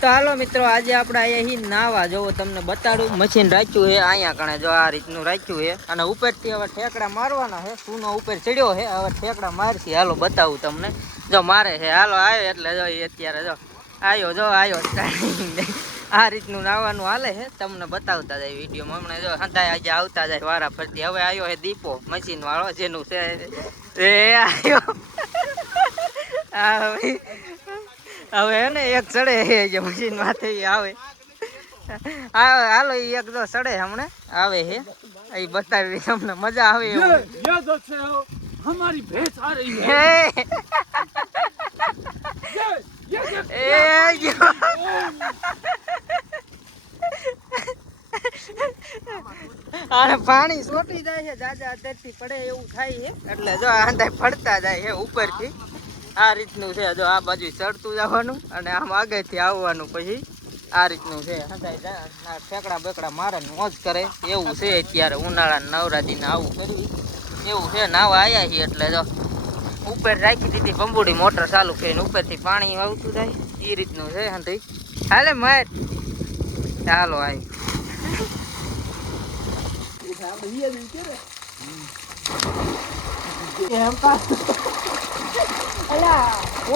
તો હાલો મિત્રો, આજે આપણે અહીંયા નાવા જોવો તમને બતાડું. મશીન રાખ્યું છે અહીંયા કણે, જો આ રીતનું રાખ્યું છે. અને ઉપરથી હવે ઠેકડા મારવાના છે. સૂનો ઉપર ચડ્યો છે, હવે ઠેકડા મારશી. હાલો બતાવું તમને. જો મારે છે, હાલો આવ્યો એટલે જો અત્યારે જો આવ્યો આ રીતનું નાવાનું હાલે છે. તમને બતાવતા જાય વિડીયોમાં. હમણાં જો હંધાય આજે આવતા જાય વારા ફરતી. હવે આવ્યો છે દીપો મશીન વાળો, જેનું છે એ આવ્યો. હવે એને એક ચડે છે મશીન માથે આવે. હાલો એક જો ચડે હમણાં આવે છે, એ બતાવી તમને મજા આવે એવું. हमारी भैंस आ रही है। અરે પાણી સોટી જાય છે, જાજા અત્યારથી પડે એવું થાય છે. એટલે જો આંધા પડતા જાય છે ઉપરથી. આ રીતનું છે. જો આ બાજુ ચડતું જવાનું અને આમ આગળથી આવવાનું. પછી આ રીતનું છે. ઠેકડા બેકડા મારે મોજ કરે એવું છે. અત્યારે ઉનાળા નવરાત્રીને આવું કરવી એવું છે. નાવા આવ્યા છીએ એટલે જો ઉપર રાખી દીધી બંબુડી મોટર ચાલુ કરીને, ઉપરથી પાણી આવતું જાય એ રીતનું છે. હંધી હાલે માર ચાલો આવી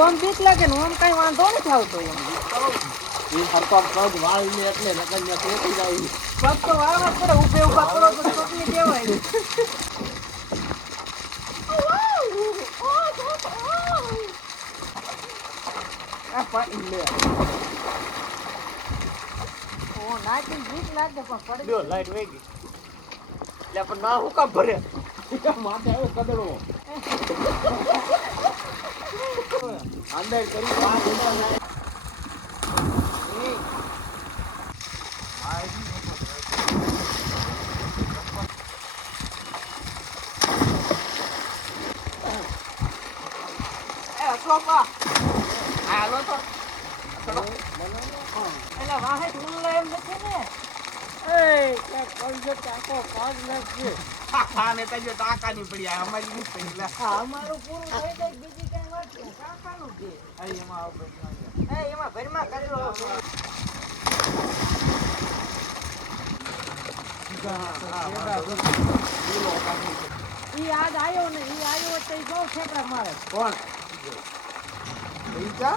ઓમ બીક લાગે ને ઓમ કઈ વાંધો નથી આવતો. એમ પગ તો વાળવા પડે, ઉભે ઉભા કરો તો ચોકલી કહેવાય. लाइट वेगी अपन ना हो का भरे माथे आयो कदड़ो अंदर करी बाहर होता है। સોપા હાલો તો એલા વાહે ઢૂલ એમ નથી ને. ए क्या कंजर टाको काज लगे खाने पे जो टाका नहीं पड़ी हमारी नहीं पड़ी અમારું પૂરું થઈ જાય બીજી કઈ વાત છે કાકાનું છે. अरे एमा आओ એમાં ઘરમાં કચરો ઈ આજ આવ્યો ને ઈ આવ્યો એટલે ઈ જો ઠેકડા મારે. कौन ईचा